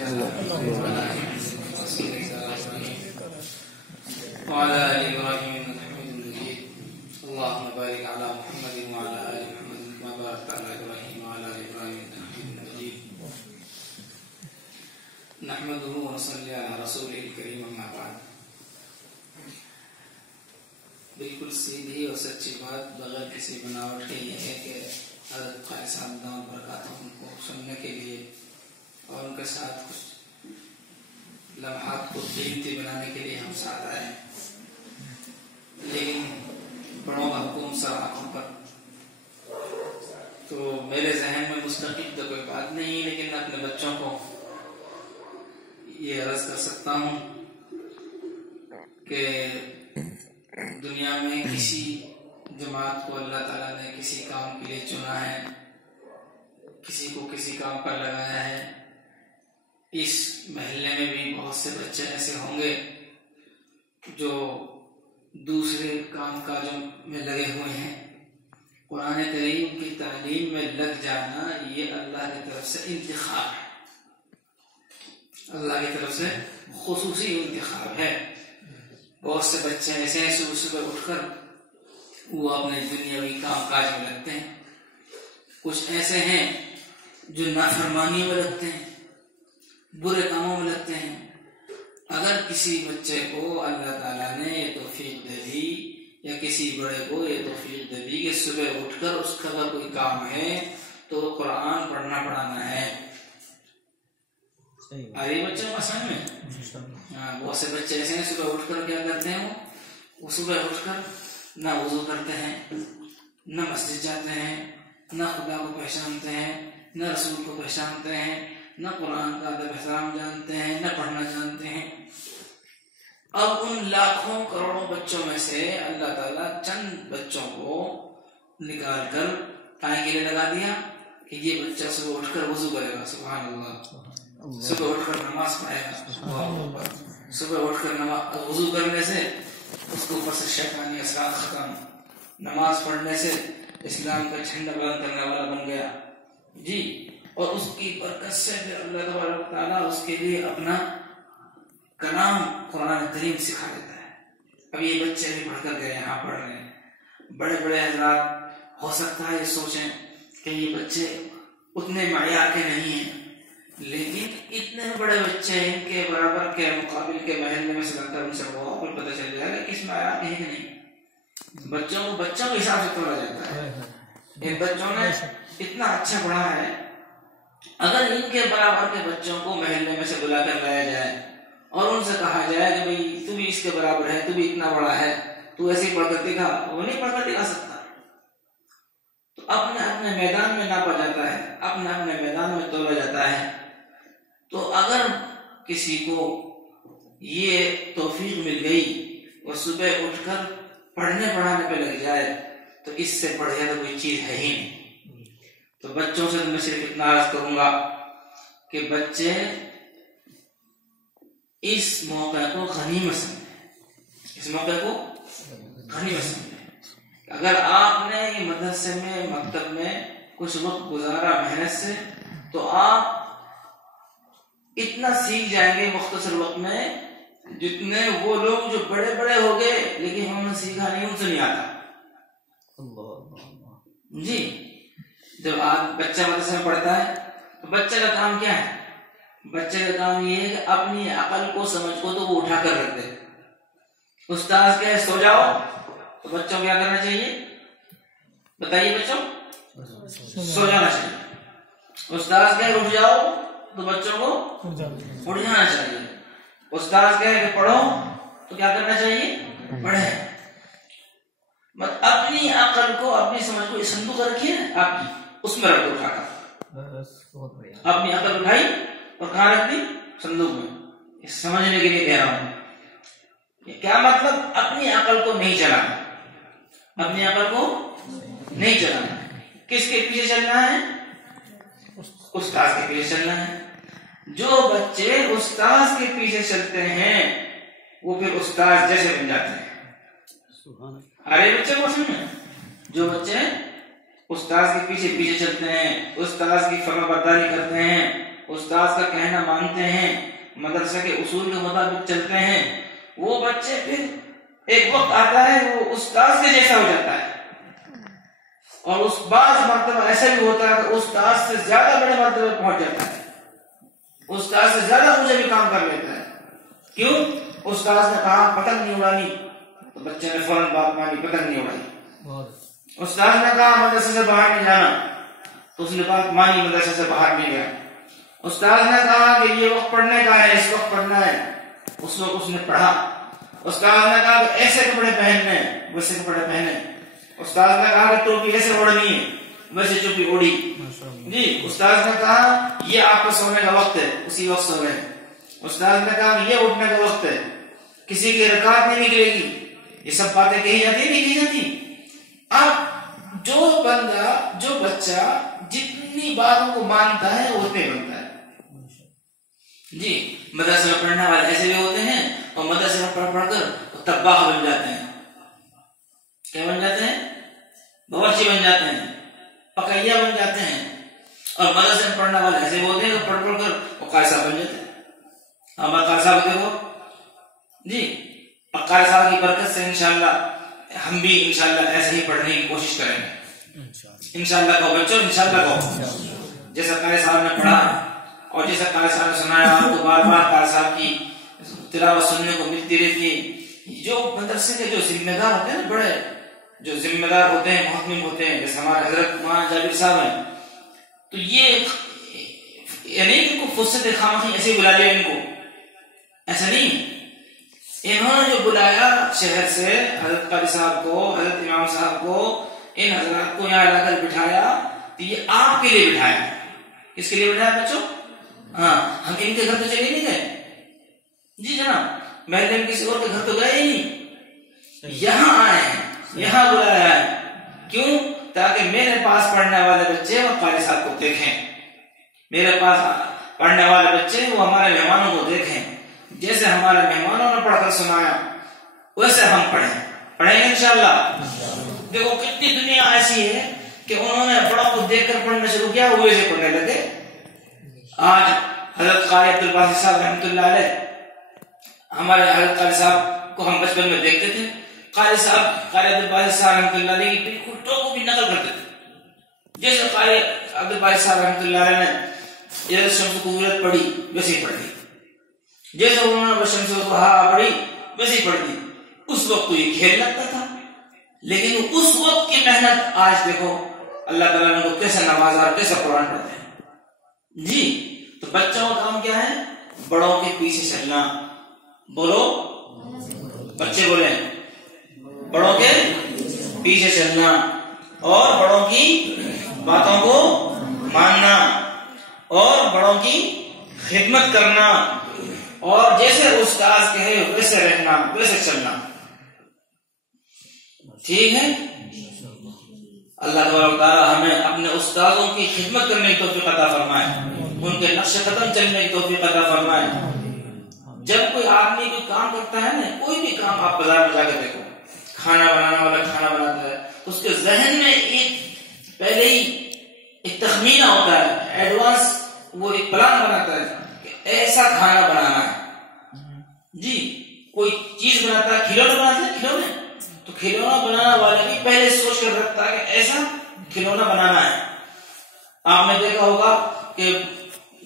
وعلى آل إبراهيم إنك حميد مجيد. اللهم بارك على محمد وعلى آل محمد كما باركت على إبراهيم وعلى آل إبراهيم إنك حميد مجيد. نحمده ونصلي على رسوله الكريم أما بعد. بالکل سیدھی اور سچی بات بغیر کسی بناوٹ کے یہ ہے کہ حضرت قاری صاحب دامت برکاتہ ان کو سننے کے لیے اور ان کے ساتھ کچھ لمحات کو قیمتی بنانے کے لیے ہم ساتھ آئے ہیں. لیکن بڑوں کا حکم سر آنکھوں پر، تو میرے ذہن میں مستقل تو کوئی بات نہیں، لیکن میں اپنے بچوں کو یہ عرض کر سکتا ہوں کہ دنیا میں کسی جماعت کو اللہ تعالیٰ نے کسی کام کے لیے چنا ہے، کسی کو کسی کام پر لگایا ہے. اس محلے میں بھی بہت سے بچے ایسے ہوں گے جو دوسرے کام کاجوں میں لگے ہوئے ہیں. قرآن کریم کی تعلیم میں لگ جانا یہ اللہ کی طرف سے انتخاب ہے، اللہ کی طرف سے خصوصی انتخاب ہے. بہت سے بچے ایسے ہیں صبح صبح اٹھ کر وہ اپنے دنیاوی کام کاج میں لگتے ہیں. کچھ ایسے ہیں جو نافرمانی میں لگتے ہیں، برے کاموں میں لگتے ہیں. اگر کسی بچے کو اللہ تعالیٰ نے یہ توفیق دے دی یا کسی بڑے کو یہ توفیق دے دی کہ صبح اٹھ کر اس کا اگر کوئی کام ہے تو قرآن پڑھنا پڑھانا ہے. آئے بچوں کو سمجھ میں؟ بہت سے بچے ایسے ہیں صبح اٹھ کر کیا کرتے ہیں، وہ صبح اٹھ کر نہ وضو کرتے ہیں، نہ مسجد جاتے ہیں، نہ خدا کو پہچانتے ہیں، نہ رسول کو پہچانتے ہیں، نہ قرآن کا ادب احترام جانتے ہیں، نہ پڑھنا جانتے ہیں. اب ان لاکھوں کروڑوں بچوں میں سے اللہ تعالیٰ چند بچوں کو نکال کر کائیں کے لیے لگا دیا کہ یہ بچہ صبح اٹھ کر وضو کرے گا. سبحان اللہ. صبح اٹھ کر نماز پڑھے گا. صبح اٹھ کر وضو کرنے سے اس کے اوپر سے شیطانی اثرات ختم، نماز پڑھنے سے اسلام کا جھنڈا بلند کرنے والا بن گیا جی. اور اس کی برکت سے پھر اللہ تبارک تعالیٰ اس کے لیے اپنا کلام قرآن کریم سکھا دیتا ہے. اب یہ بچے بھی پڑھ کر گئے، یہاں پڑھ رہے ہیں. بڑے بڑے حضرات ہو سکتا ہے یہ سوچیں کہ یہ بچے اتنے معیار کے نہیں ہیں، لیکن اتنے بڑے بچے ان کے برابر کے مقابل کے محلے میں سے لگتا ہے ان سے بہت پتہ چل جائے گا کہ اس معیار کے ہیں کہ نہیں. بچوں کو بچوں کے حساب سے تولا جاتا ہے. ان بچوں نے اتنا اچھا پڑھا ہے، اگر ان کے برابر کے بچوں کو محلے میں سے بلا کر لایا جائے اور ان سے کہا جائے کہ بھئی تو بھی اس کے برابر ہے، تو بھی اتنا بڑا ہے، تو ایسے ہی پڑھ کر دکھا، وہ نہیں پڑھ کر دکھا سکتا. تو اپنے اپنے میدان میں ناپا جاتا ہے، اپنے اپنے میدان میں تولا جاتا ہے. تو اگر کسی کو یہ توفیق مل گئی وہ صبح اٹھ کر پڑھنے پڑھانے پہ لگ جائے تو اس سے بڑھیا تو کوئی چیز ہے ہی نہیں. تو بچوں سے میں صرف اتنا عرض کروں گا کہ بچے اس موقع کو غنیمت سمجھیں، اس موقع کو غنیمت سمجھیں. اگر آپ نے یہ مدرسے میں مکتب میں کچھ وقت گزارا محنت سے تو آپ اتنا سیکھ جائیں گے مختصر وقت میں جتنے وہ لوگ جو بڑے بڑے ہو گئے لیکن انہوں نے سیکھا نہیں، ان سے نہیں آتا جی. جب آپ بچہ مدرسے میں پڑھتا ہے تو بچے کا کام کیا ہے؟ بچے کا کام یہ ہے کہ اپنی عقل کو سمجھ کو تو وہ اٹھا کر رکھ دے. استاذ کہے سو جاؤ تو بچوں کو کیا کرنا چاہیے؟ بتائیے بچوں، سو جانا چاہیے. استاذ کہے اٹھ جاؤ تو بچوں کو اٹھ جانا چاہیے. استاذ کہے کہ پڑھو تو کیا کرنا چاہیے؟ پڑھے. اپنی عقل کو اپنی سمجھ کو صندوق رکھیے، آپ کی اس میں رکھ دو اٹھا کر. اپنی عقل اٹھائی اور کہاں رکھ دی؟ صندوق میں. سمجھنے کے لیے کہہ رہا ہوں. کیا مطلب؟ اپنی عقل کو نہیں چلانا، اپنی عقل کو نہیں چلانا. کس کے پیچھے چلنا ہے؟ استاذ کے پیچھے چلنا ہے. جو بچے استاذ کے پیچھے چلتے ہیں وہ پھر استاذ جیسے بن جاتے ہیں. ارے بچے کو سمجھیں، جو بچے استاذ کے پیچھے چلتے ہیں، استاذ کی فرما برداری کرتے ہیں، استاذ کا کہنا مانتے ہیں، مدرسہ کے اصول کے مطابق چلتے ہیں، وہ بچے پھر ایک وقت آتا ہے وہ استاذ کے جیسا ہو جاتا ہے، اور اس بعض مرتبہ ایسا بھی ہوتا ہے کہ استاذ سے زیادہ بڑے مرتبے پہنچ جاتا ہے، استاذ سے زیادہ مجھے بھی کام کر لیتا ہے. کیوں؟ استاذ نے کہا پتنگ نہیں اڑانی تو بچے نے فوراً بات مانی، پتنگ نہیں اڑائی. استاذ نے کہا مدرسے سے باہر نہیں جانا تو اس نے بات مانی، مدرسے سے باہر نہیں گیا. استاذ نے کہا کہ یہ وقت پڑھنے کا ہے، اس وقت پڑھنا ہے، اس وقت اس نے پڑھا. استاذ نے کہا کہ ایسے کپڑے پہننے ویسے کپڑے پہنے. استاذ نے کہا کہ ٹوپی ایسے اوڑھنی ہے، ویسے ٹوپی اوڑھی. جی استاذ نے کہا یہ آپ کا سونے کا وقت ہے، اسی وقت سو گئے. استاذ نے کہا یہ اٹھنے کا وقت ہے، کسی کی رکعت نہیں نکلے گی. یہ سب باتیں کہی جاتی نہیں کی جاتی. اب جو بچہ جتنی باتوں کو مانتا ہے وہ اتنے بنتا ہے. جی مدرسے میں پڑھنے والے ایسے بھی ہوتے ہیں اور مدرسے میں پڑھ کر تباہ بن جاتے ہیں. کیا بن جاتے ہیں؟ باورچی بن جاتے ہیں، پکیا بن جاتے ہیں. اور مدرسے میں پڑھنے والے ایسے ہوتے ہیں کہ پڑھ کر وہ قاری صاحب بن جاتے ہیں. ہمارے قاری صاحب دیکھو جی، قاری صاحب کی برکت سے انشاءاللہ ہم بھی انشاءاللہ ایسے ہی پڑھنے کی کوشش کریں گے. انشاءاللہ کہو بچوں، انشاءاللہ کہو. جیسا قاری صاحب نے پڑھا اور جیسا قاری صاحب نے سنایا، آپ کو بار بار قاری صاحب کی تلاوت سننے کو ملتی رہتی ہے. جو مدرسے کے جو ذمہ دار ہوتے ہیں، بڑے جو ذمہ دار ہوتے ہیں، محتمم ہوتے ہیں، جیسے ہمارے حضرت مولانا جابر صاحب ہیں، تو یہ یعنی ان کو فرصت خامخواہ ایسے بلا لیا، ان کو ایسا نہیں. انہوں نے جو بلایا شہر سے حضرت قاری صاحب کو، حضرت امام صاحب کو، ان حضرات کو یہاں لا کر بٹھایا تو یہ آپ کے لیے بٹھایا. کس کے لیے بٹھایا بچوں؟ ہاں، ہم ان کے گھر تو چلے نہیں گئے جی جناب، محلے میں کسی اور کے گھر تو گئے ہی نہیں، یہاں آئے ہیں، یہاں بلایا ہے. کیوں؟ تاکہ میرے پاس پڑھنے والے بچے وہ قاری صاحب کو دیکھیں، میرے پاس پڑھنے والے بچے وہ ہمارے مہمانوں کو دیکھیں. جیسے ہمارے مہمانوں نے پڑھ کر سنایا ویسے ہم پڑھیں گے انشاءاللہ. دیکھو کتنی دنیا ایسی ہے کہ انہوں نے بڑوں کو دیکھ کر پڑھنا شروع کیا، وہ سے پڑھنے لگے. آج حضرت قاری عبدالباسط صاحب رحمۃ اللہ علیہ، ہمارے حضرت قاری صاحب کو ہم بچپن میں دیکھتے تھے. قاری عبدالباسط صاحب رحمۃ اللہ علیہ کی بالکل ٹوکو بھی نقل کرتے تھے. جیسے قاری عبدالباسط صاحب رحمۃ اللہ علیہ نے اذا الشمس کورت پڑھی ویسے ہی پڑھ لی، جیسے انہوں نے والشمس وضحاها پڑھی ویسے ہی پڑھ لی. اس وقت تو یہ کھیل لگتا تھا، لیکن اس وقت کی محنت آج دیکھو اللہ تعالیٰ نے کو کیسے نوازا اور کیسے قرآن پڑھتے ہیں جی. تو بچوں کا کام کیا ہے؟ بڑوں کے پیچھے چلنا. بولو بچے بولیں، بڑوں کے پیچھے چلنا اور بڑوں کی باتوں کو ماننا اور بڑوں کی خدمت کرنا اور جیسے استاذ کہے ویسے رہنا، ویسے چلنا. ٹھیک ہے؟ اللہ تعالیٰ ہمیں اپنے استاذوں کی خدمت کرنے کی توفیق عطا فرمائے، ان کے نقش قدم چلنے کی توفیق عطا فرمائے. جب کوئی آدمی کوئی کام کرتا ہے نا، کوئی بھی کام آپ بازار میں جا کے دیکھو، کھانا بنانا والا کھانا بناتا ہے، اس کے ذہن میں ایک پہلے ہی ایک تخمینہ ہوتا ہے، ایڈوانس وہ ایک پلان بناتا ہے کہ ایسا کھانا بنانا ہے جی. کوئی چیز بناتا ہے، کھلونے بناتے ہیں، کھلونے تو کھلونا بنانا والا بھی پہلے سوچ کر رکھتا ہے کہ ایسا کھلونا بنانا ہے. آپ نے دیکھا ہوگا کہ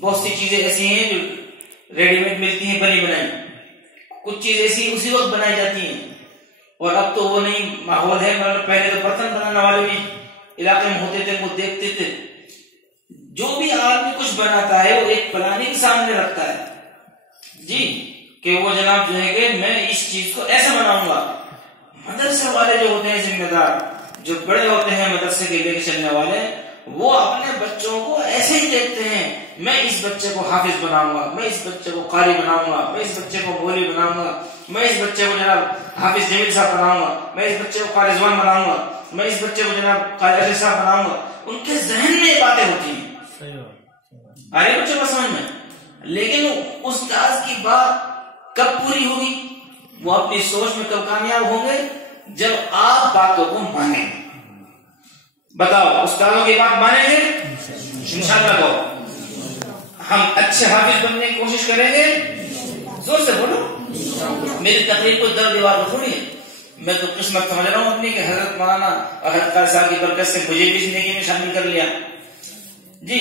بہت سی چیزیں ایسی ہیں جو ریڈی میڈ ملتی ہیں بنی بنائی، کچھ چیز ایسی اسی وقت بنائی جاتی ہیں. اور اب تو وہ نہیں ماحول ہے، مطلب پہلے تو برتن بنانے والے بھی علاقے میں ہوتے تھے، وہ دیکھتے تھے. جو بھی آدمی کچھ بناتا ہے وہ ایک پلاننگ سامنے رکھتا ہے جی، کہ وہ جناب جو ہے کہ میں اس چیز کو ایسا بناؤں گا. مدرسے والے جو ہوتے ہیں ذمہ دار، جو بڑے ہوتے ہیں مدرسے کے لے کے چلنے والے، وہ اپنے بچوں کو ایسے ہی دیکھتے ہیں، میں اس بچے کو حافظ بناؤں گا، میں اس بچے کو قاری بناؤں گا، میں اس بچے کو مولوی بناؤں گا، میں اس بچے کو جناب حافظ جمیل صاحب بناؤں گا، میں اس بچے کو قاری رضوان بناؤں گا، میں اس بچے کو جناب قاری علی صاحب بناؤں گا. ان کے ذہن میں یہ باتیں ہوتی ہیں، ارے بچوں کو سمجھ میں. لیکن استاذ کی بات کب پوری ہوگی؟ وہ اپنی سوچ میں کب کامیاب ہوں گے؟ جب آپ باتوں کو مانیں گے. بتاؤ استاذوں کی بات مانیں گے؟ انشاءاللہ کو ہم اچھے حافظ بننے کی کوشش کریں گے؟ زور سے بولو. میری تقریر کو در دیوار کو تھوڑی ہے. میں تو قسمت سمجھ رہا ہوں اپنی کہ حضرت مولانا اور حضرت قاری صاحب کی برکت سے مجھے بھی زندگی میں شامل کر لیا. جی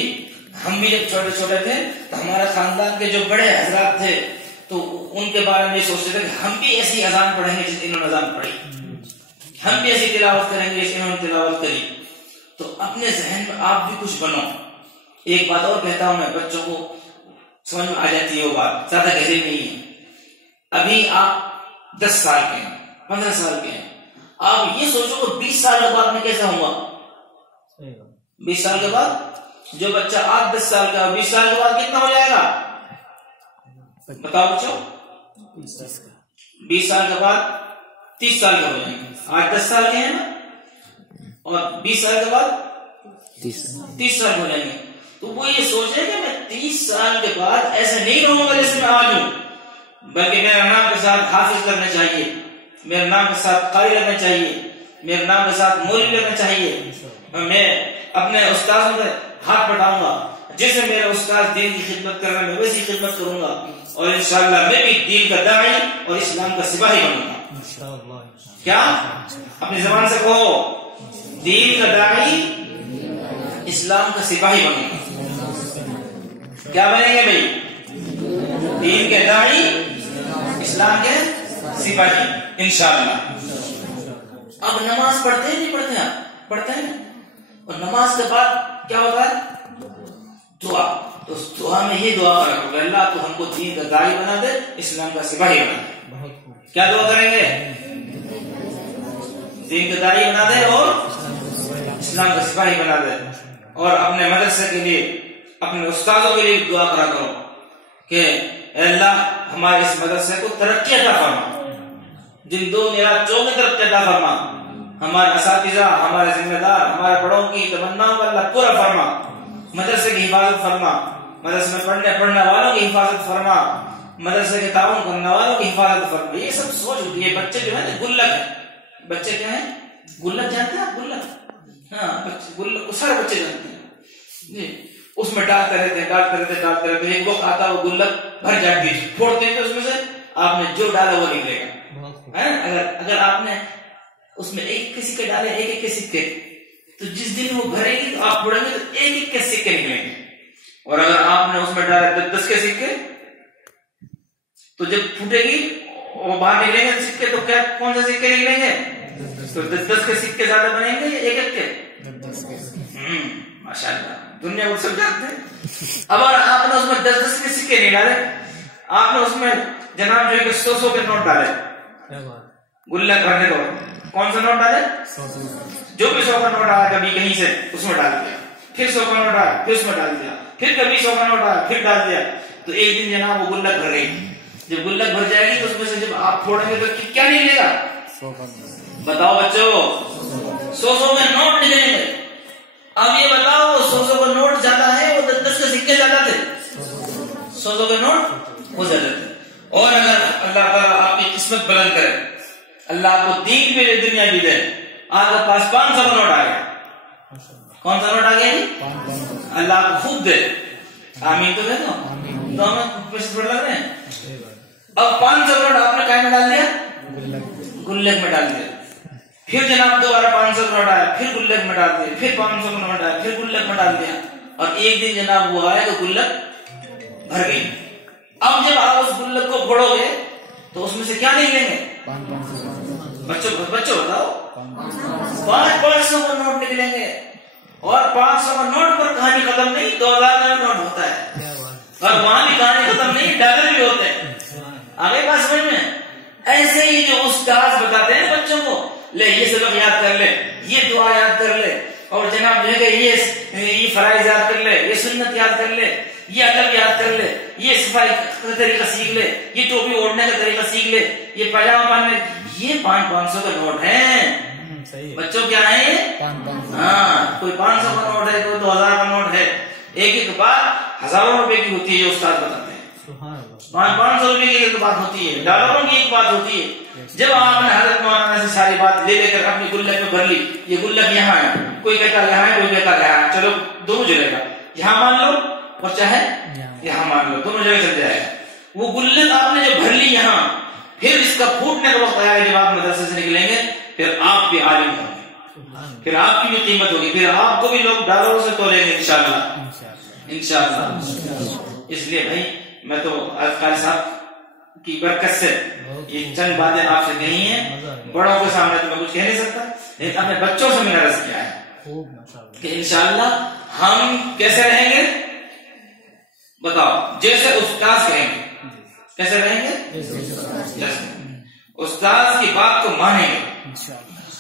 ہم بھی جب چھوٹے چھوٹے تھے تو ہمارے خاندان کے جو بڑے حضرات تھے تو ان کے بارے میں سوچتے تھے کہ ہم بھی ایسی اذان پڑھیں گے جس انہوں نے اذان پڑھی, ہم بھی ایسی تلاوت کریں گے جس انہوں نے تلاوت کری. تو اپنے ذہن میں آپ بھی کچھ بنو. ایک بات اور کہتا ہوں میں, بچوں کو سمجھ میں آ جاتی ہے وہ بات, زیادہ گہری نہیں ہے. ابھی آپ 10 سال کے ہیں, 15 سال کے ہیں, آپ یہ سوچو کہ 20 سال کے بعد میں کیسا ہوں گا. 20 سال کے بعد جو بچہ آج 10 سال کا 20 سال کے بعد کتنا ہو جائے گا بتاؤ بچوں. 20 سال کے بعد 30 سال کے ہو جائیں گے. آج 10 سال کے ہیں نا, اور 20 سال کے بعد 30 سال ہو جائیں گے. تو وہ یہ سوچ رہے کہ میں 30 سال کے بعد ایسے نہیں رہوں گا جیسے میں آج ہوں, بلکہ میرے نام کے ساتھ حافظ لگنا چاہیے, میرے نام کے ساتھ قاری لگنا چاہیے, میرے نام کے ساتھ مولوی لگنا چاہیے. میں اپنے استاذوں میں ہاتھ بٹاؤں گا, جیسے میرا استاذ دین کی خدمت کر رہا ہے میں ویسی خدمت کروں گا, اور انشاءاللہ میں بھی دین کا داعی اور اسلام کا سپاہی بنوں گا. کیا اپنی زبان سے کہو, دین کا داعی اسلام کا سپاہی بنوں گا. کیا بنیں گے بھائی؟ دین کے داعی اسلام کے سپاہی انشاءاللہ. اب نماز پڑھتے ہیں نہیں پڑھتے ہیں؟ پڑھتے ہیں. اور نماز کے بعد کیا ہوتا ہے؟ دعا. تو اس دعا میں یہ دعا کرو کہ اللہ تو ہم کو دین کا داعی بنا دے, اسلام کا سپاہی بنا دے. کیا دعا کریں گے؟ دین کا داعی بنا دے اور اسلام کا سپاہی بنا دے. اور اپنے مدرسے کے لیے, اپنے استادوں کے لیے دعا کرا کرو کہ اے اللہ ہمارے اس مدرسے کو ترقی عطا فرما, جن 2 میرا 4 میں ترقی عطا فرما. ہمارے اساتذہ, ہمارے ذمہ دار, ہمارے بڑوں کی تمناؤں کا اللہ پورا فرما. مدرسے کی حفاظت فرما, مدرسے میں پڑھنے والوں کی حفاظت فرما, مدرسے کے تعاون کرنے والوں کی حفاظت فرما. یہ سب سوچ ہوتی ہے. بچے جو ہے گلک ہے. بچے کیا ہیں؟ گلک. جانتے ہیں آپ گلک؟ ہاں گلک سارے بچے جانتے ہیں جی. اس میں ڈالتے رہتے. ایک وقت آتا وہ گلک بھر جاتی ہے, پھوڑتے ہیں تو اس میں سے آپ نے جو ڈالا وہ نکلے گا. اگر آپ نے اس میں ایک سکے ڈالے, ایک کے سکے, تو جس دن وہ بھرے گی تو آپ پھوڑیں گے تو ایک کے سکے نکلیں گے. اور اگر آپ نے اس میں ڈالے 10 کے سکے, تو جب پھوٹے گی وہ باہر نکلیں گے سکے, تو کیا کون سے سکے نکلیں گے؟ تو 10 کے سکے زیادہ بنیں گے یا ایک کے؟ ماشاءاللہ دنیا کو سب جانتے ہیں. اب آپ نے اس میں 10 کے سکے نہیں ڈالے, آپ نے اس میں جناب جو ہے 100 کے نوٹ ڈالے گلک بھرنے کو. کون سا نوٹ ڈالے؟ جو بھی 100 کا نوٹ آیا کبھی کہیں سے اس میں ڈال دیا, پھر 100 کا نوٹ آیا پھر اس میں ڈال دیا, پھر کبھی 100 کا نوٹ آیا پھر ڈال دیا. تو ایک دن جناب وہ گلک بھر گئی. جب گلک بھر جائے گی تو اس میں سے جب آپ پھوڑیں گے تو کیا نکلے گا بتاؤ بچوں؟ 100 میں نوٹ نکلیں گے. اب یہ بتاؤ 100 کا نوٹ زیادہ ہے وہ 10 کے سکے زیادہ تھے؟ 100 کے نوٹ وہ زیادہ تھے. اور اگر اللہ تعالیٰ آپ کی قسمت بلند کرے, اللہ آپ کو دین بھی دے دنیا بھی دے, آپ کے پاس 500 کا نوٹ آ گیا. کون سا نوٹ آ گیا جی؟ اللہ آپ کو خوب دے. آمین تو ہے. تو ہمیں پیسے لگ رہے ہیں. اب 500 نوٹ آپ نے کہیں میں ڈال دیا؟ گلک میں ڈال دیا. پھر جناب دوبارہ 500 کا نوٹ آیا پھر گلک میں ڈال دیا, پھر 500 کا نوٹ آیا پھر گلک میں ڈال دیا. اور ایک دن جناب وہ آیا تو گلک بھر گئی. اب جب آپ اس گلک کو پھوڑو گے تو اس میں سے کیا نکلیں گے بچوں بتاؤ؟ 500 کا نوٹ نکلیں گے. اور 500 کا نوٹ پر کہانی ختم نہیں, 2000 کا نوٹ ہوتا ہے. اور وہاں بھی کہانی ختم نہیں, ڈالر بھی ہوتے ہیں. آگے بات سمجھ میں؟ ایسے ہی جو استاذ بتاتے ہیں بچوں کو, لے یہ سبق یاد کر لے, یہ دعا یاد کر لے, اور جناب جو ہے کہ یہ فرائض یاد کر لے, یہ سنت یاد کر لے, یہ ادب یاد کر لے, یہ صفائی کا طریقہ سیکھ لے, یہ ٹوپی اوڑھنے کا طریقہ سیکھ لے, یہ پاجامہ پہننے. یہ 500 کا نوٹ ہے بچوں. کیا ہے یہ؟ ہاں, کوئی 500 کا نوٹ ہے, کوئی 2000 کا نوٹ ہے. ایک بات ہزاروں روپے کی ہوتی ہے جو استاد بتاتے ہیں. 500 روپے کی ایک بات ہوتی ہے, ڈالروں کی ایک بات ہوتی ہے. جب آپ نے حضرت مولانا سے ساری بات لے کر اپنی گلک میں بھر لی, یہ گلک یہاں ہے, کوئی کہتا یہاں ہے, کوئی کہتا یہاں ہے, چلو دونوں جگہ کا یہاں مان لو اور چاہے یہاں مان لو، دونوں جگہ چل جائے گا. وہ گلت آپ نے جو بھر لی یہاں، پھر اس کا پھوٹنے کا وقت آیا جب آپ مدرسے سے نکلیں گے، پھر آپ بھی عالم ہوں گے، پھر آپ کی بھی قیمت ہوگی، پھر آپ کو بھی لوگ ڈالروں سے تولیں گے انشاءاللہ انشاءاللہ. اس لیے بھائی میں تو قاری صاحب کی برکت سے یہ چند باتیں آپ سے کہی ہیں. بڑوں کے سامنے تو میں کچھ کہہ نہیں سکتا، لیکن اپنے بچوں سے میں نے عرض کیا ہے کہ انشاءاللہ ہم کیسے رہیں گے. بتاؤ، جیسے استاذ کہیں گے کیسے رہیں گے، استاذ کی بات کو مانیں گے،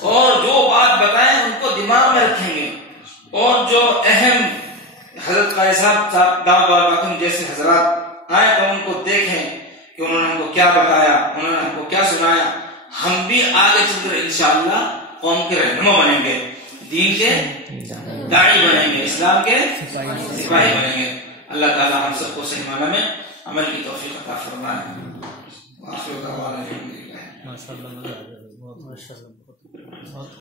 اور جو بات بتائیں ان کو دماغ میں رکھیں گے، اور جو اہم حضرت قاری صاحب دعوت جیسے حضرات آئے تو ان کو دیکھیں کہ انہوں نے ہم کو کیا بتایا، انہوں نے ہم کو کیا سنایا. ہم بھی آگے چل کر انشاءاللہ قوم کے رہنما بنیں گے، دین کے داعی بنیں گے، اسلام کے سپاہی بنیں گے. اللہ تعالی ہم سب کو صحیح معنی میں عمل کی توفیق عطا فرمائے.